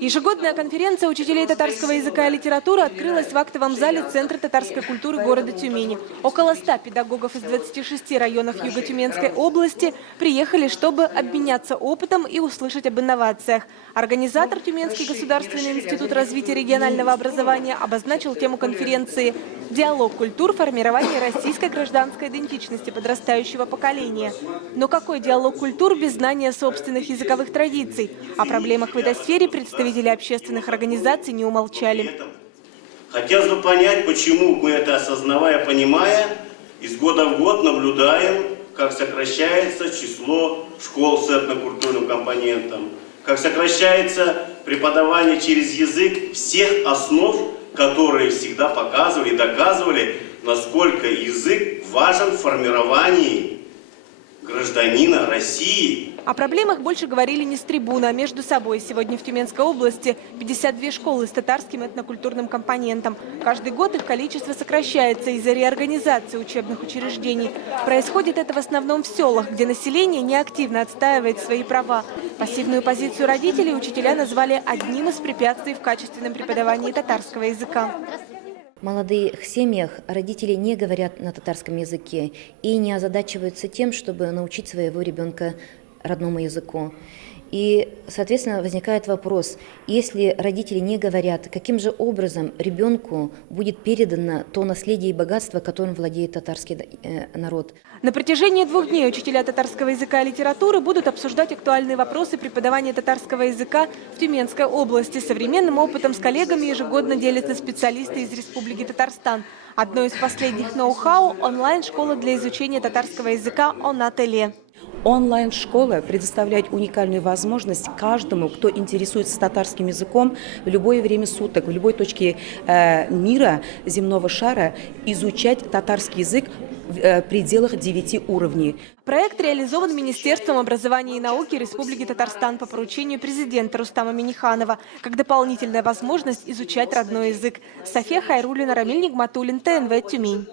Ежегодная конференция учителей татарского языка и литературы открылась в актовом зале Центра татарской культуры города Тюмени. Около 100 педагогов из 26 районов Юго-Тюменской области приехали, чтобы обменяться опытом и услышать об инновациях. Организатор Тюменский государственный институт развития регионального образования обозначил тему конференции «Диалог культур. Формирование российской гражданской идентичности подрастающего поколения». Но какой диалог культур без знания собственных языковых традиций? О проблемах в этой сфере представители общественных организаций не умолчали. Хотелось бы понять, почему мы это осознавая, понимая, из года в год наблюдаем, как сокращается число школ с этнокультурным компонентом, как сокращается преподавание через язык всех основ, которые всегда показывали и доказывали, насколько язык важен в формировании гражданина России. О проблемах больше говорили не с трибуны, а между собой. Сегодня в Тюменской области 52 школы с татарским этнокультурным компонентом. Каждый год их количество сокращается из-за реорганизации учебных учреждений. Происходит это в основном в селах, где население неактивно отстаивает свои права. Пассивную позицию родителей учителя назвали одним из препятствий в качественном преподавании татарского языка. В молодых семьях родители не говорят на татарском языке и не озадачиваются тем, чтобы научить своего ребенка родному языку. И, соответственно, возникает вопрос, если родители не говорят, каким же образом ребенку будет передано то наследие и богатство, которым владеет татарский народ. На протяжении 2 дней учителя татарского языка и литературы будут обсуждать актуальные вопросы преподавания татарского языка в Тюменской области. Современным опытом с коллегами ежегодно делятся специалисты из Республики Татарстан. Одно из последних ноу-хау – онлайн-школа для изучения татарского языка «Она-Теле». Онлайн-школа предоставляет уникальную возможность каждому, кто интересуется татарским языком, в любое время суток, в любой точке мира, земного шара, изучать татарский язык в пределах 9 уровней. Проект реализован Министерством образования и науки Республики Татарстан по поручению президента Рустама Минниханова, как дополнительная возможность изучать родной язык. София Хайруллина, Рамиль Нигматуллин, ТНВ, Тюмень.